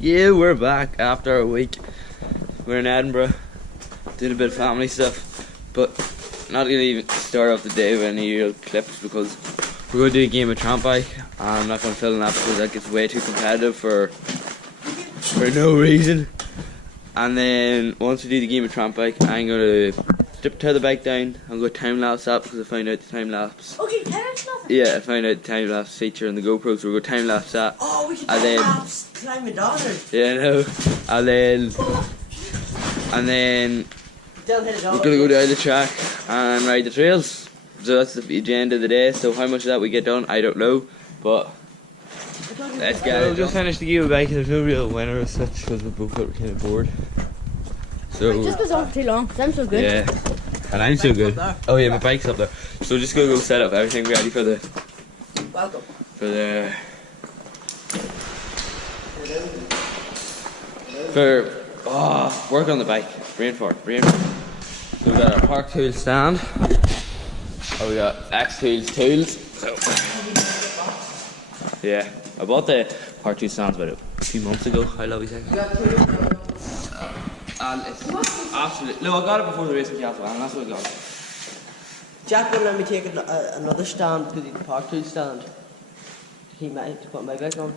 Yeah, we're back after a week. We're in Edinburgh, doing a bit of family stuff, but not gonna even start off the day with any real clips because we're gonna do a game of tramp bike. I'm not gonna film that because that gets way too competitive for no reason. And then once we do the game of tramp bike, I'm gonna tear the bike down. I'm gonna time lapse that because I found out the time lapse. Okay, time lapse. Yeah, I found out the time lapse feature in the GoPro, so we're gonna time lapse that. Oh, we should time lapse climb a daughter. Yeah, I know. And then we're gonna go down the track and ride the trails. So that's the agenda of the day. So how much of that we get done, I don't know, but let's get it. We'll just finish the game of bike. There's no real winner as such because we both got kind of bored. So it just goes on for too long because I'm so good. Yeah, and I'm so good. Oh yeah, my bike's up there. So just gonna go set up everything ready for the work on the bike. Brain fart. So we got our Park Tool stand. Oh, we got X Tools. So yeah, I bought the Park Tool stands about a few months ago. How long is it? And it's absolutely no. I got it before the racing castle, and that's what I got. Jack wouldn't let me take another stand because he's a Park Tool stand. He might put my bike on.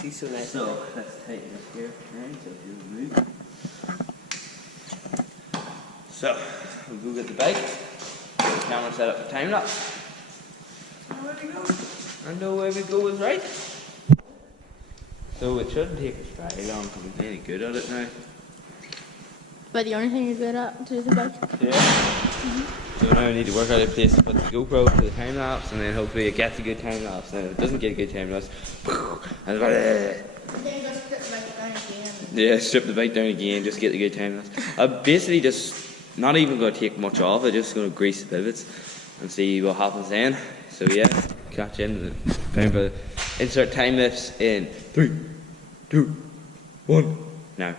He's so nice. So let's take this here. Right, so you move. So we'll go get the bike. Camera set up for time lapse. Where we go? And know where we go is right. So it shouldn't take us very long because we're really good at it now. But the only thing you're good at is the bike. Yeah. So now we need to work out a place to put the GoPro for the time lapse, and then hopefully it gets a good time lapse. Now if it doesn't get a good time lapse, and then you just strip the bike down again. Yeah, strip the bike down again, just get the good time lapse. I'm basically just not even going to take much off. I'm just going to grease the pivots and see what happens then. So yeah, catch you in time for insert time lapse in 3, 2, 1, now.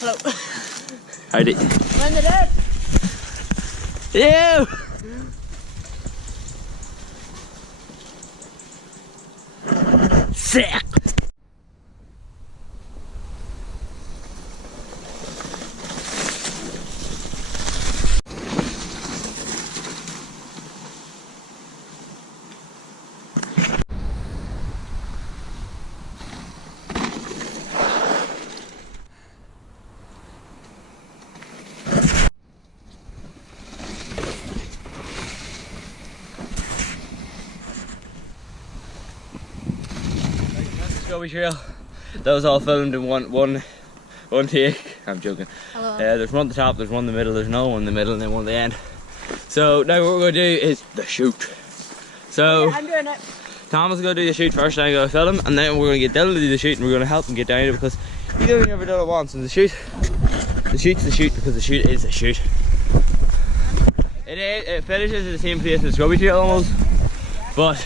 Hello. Howdy. When they're dead. Ew! Sick! Scrubby trail. That was all filmed in one take. I'm joking. Hello. There's one at the top, there's one in the middle, there's another one in the middle, and then one at the end. So now what we're going to do is the shoot. So Yeah, I'm doing it. Thomas is going to do the shoot first, and I'm going to film, and then we're going to get Dylan to do the shoot, and we're going to help him get down it because he's only never done it once. And the shoot's the shoot because the shoot is the shoot. It finishes at the same place as the Scrubby Trail almost, but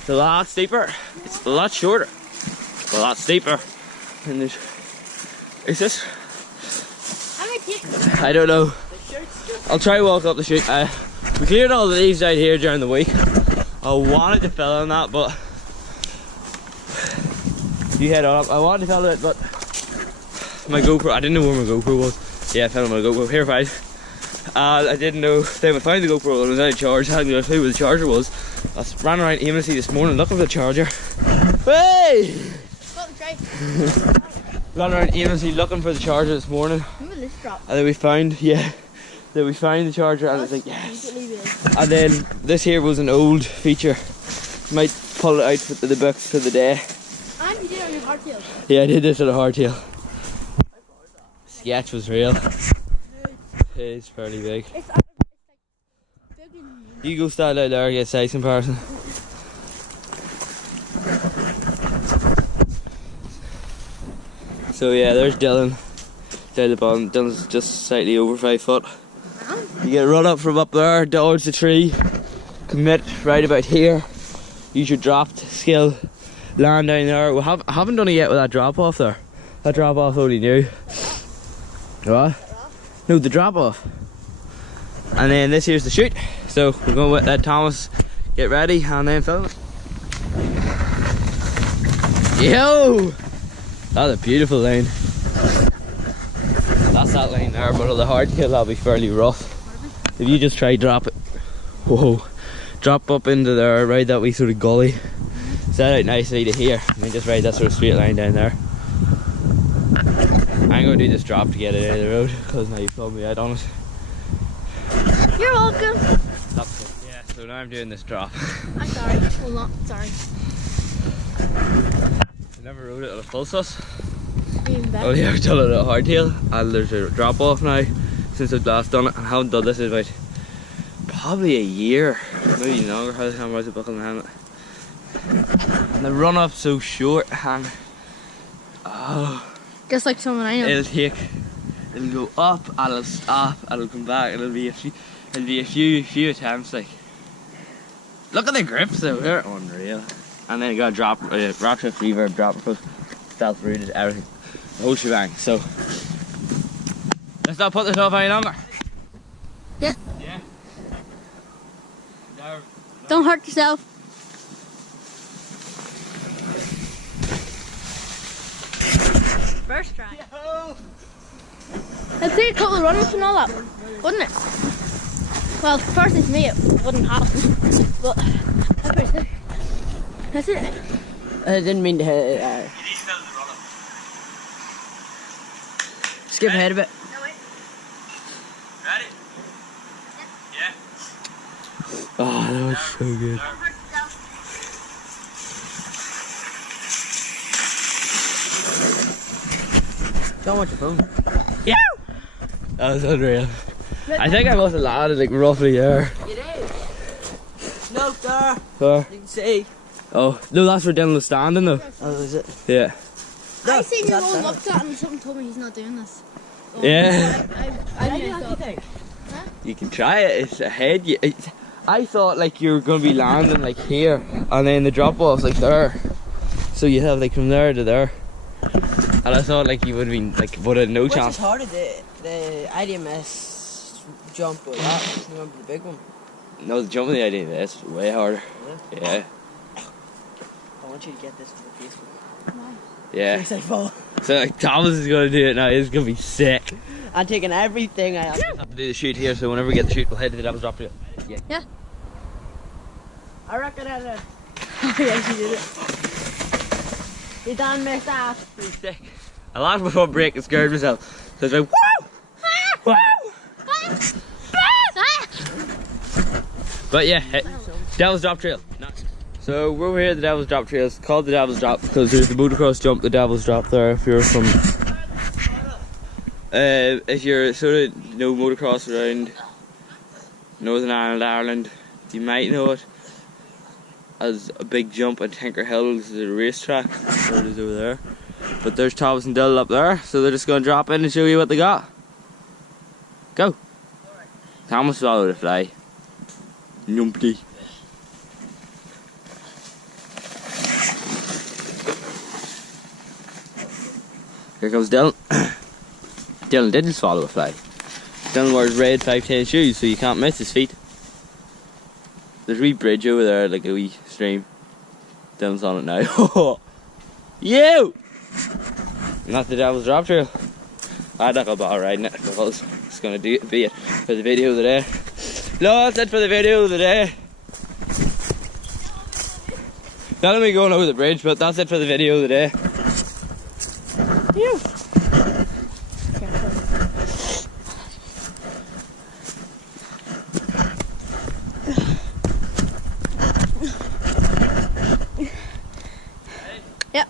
it's a lot steeper. It's a lot shorter. It's a lot steeper. And there's, is this? How many takes? I don't know. I'll try to walk up the chute. We cleared all the leaves out here during the week. I wanted to film that, but you head on up. I wanted to film it, but my GoPro, I didn't know where my GoPro was. Yeah, I found my GoPro. Here, fine. I didn't know they would find the GoPro. It was out of charge. I hadn't got a clue where the charger was. I ran around aimlessly this morning looking for the charger. Hey! Ran around aimlessly looking for the charger this morning. Remember this drop? And then we found, the charger, and it's like, yes. And then this here was an old feature. Might pull it out for the books for the day. And you did it on your hardtail. Yeah, I did this on a hardtail. Sketch was real. It's fairly big. It's like big and You go stand out there and get size comparison. So yeah, there's Dylan down the bottom. Dylan's just slightly over 5 foot. You get run up from up there, dodge the tree, commit right about here. Use your dropped skill, land down there. We haven't done it yet with that drop off there. That drop off only new. What? No, the drop off. And then this here's the shoot. So we're going to let Thomas get ready and then film it. Yo! That's a beautiful lane. That's that lane there, but on the hardtail that'll be fairly rough. If you just try drop it, whoa, drop up into there, ride that wee sort of gully, set out nicely to here, and then just ride that sort of straight line down there. I'm going to do this drop to get it out of the road, because now you've pulled me out on it. You're welcome. Yeah, so now I'm doing this drop. I'm sorry. Well, not sorry. I never rode it on a full sus. Being back. Oh yeah, I've done it at a hardtail, and there's a drop off now since I've last done it. I haven't done this in about probably a year, maybe longer. How the hell was it buckle the helmet? And the run up so short, and oh, Just like someone I know. it'll go up and it'll stop and it'll come back and it'll be a few attempts. Like, look at the grips though, they're unreal. And then you got a drop, rock shift, reverb, drop, stealth rooted, everything, the whole shebang. So let's not put this off any longer. Yeah. Yeah. Don't hurt yourself. First try. I'd say a couple of runners and all that, wouldn't it? Well, first it's me, it wouldn't happen. But that's pretty sick. That's it. I didn't mean to skip ahead a bit. No, wait. Ready? Yeah. Oh, that was so good. Don't hurt yourself. Don't watch your phone. Yeah. That was unreal. I think I must have landed like roughly there. You did. No, there. Where? You can see. Oh, no, that's where Dylan was standing though. Oh, is it? Yeah. I seen you That's all there. looked at and something told me he's not doing this. So Yeah. I thought, You can try it. It's ahead. I thought like you were gonna be landing like here, and then the drop off's like there. So you have like from there to there. And I thought like you would have been like, would have no Which chance. is harder, the IDMS jump or that? Remember the big one? No, the jumping the idea is way harder. Yeah. I want you to get this to the Facebook. Yeah. In case I fall. So like Thomas is gonna do it now. It's gonna be sick. I'm taking everything I have. Have to do the shoot here, so whenever we get the shoot, we'll head to the Devil's Drop Trail. Yeah. I reckon I did. Oh yes, you did it. You done messed up. Pretty sick. I laughed before break and scared myself. So it's like, woo! Woo! But yeah, hey, Devil's Drop Trail. Nice. So we're over here at the Devil's Drop Trail. It's called the Devil's Drop because there's the motocross jump, the Devil's Drop there. If you're from, if you're sort of know motocross around Northern Ireland, you might know it as a big jump at Tinker Hill. This is a racetrack. Where it is over there. But there's Thomas and Dill up there, so they're just going to drop in and show you what they got. Go. Thomas swallowed a fly. Numpty. Here comes Dylan. Dylan didn't swallow a fly. Dylan wears red 510 shoes, so you can't miss his feet. There's a wee bridge over there, like a wee stream. Dylan's on it now. You! And that's the Devil's Drop Trail. I'd not go bother riding it because it's going to be it for the video of the day. No, that's it for the video of the day. Not only going over the bridge, but that's it for the video of the day. You. Yep.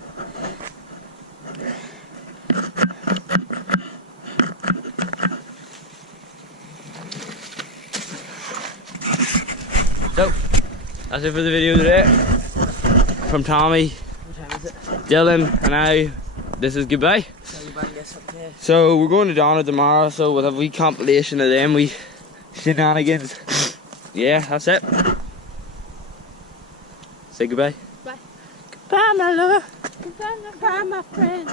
So, that's it for the video today. From Tommy, What time is it? Dylan, and I, this is goodbye. So we're going to Donna tomorrow, so we'll have a wee compilation of them wee shenanigans. Yeah, that's it. Say goodbye. Bye. Goodbye, my lover. Goodbye, my friend.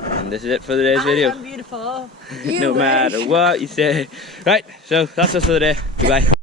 And this is it for today's video. I'm beautiful. No matter what you say. Right, so that's it for the day. Goodbye.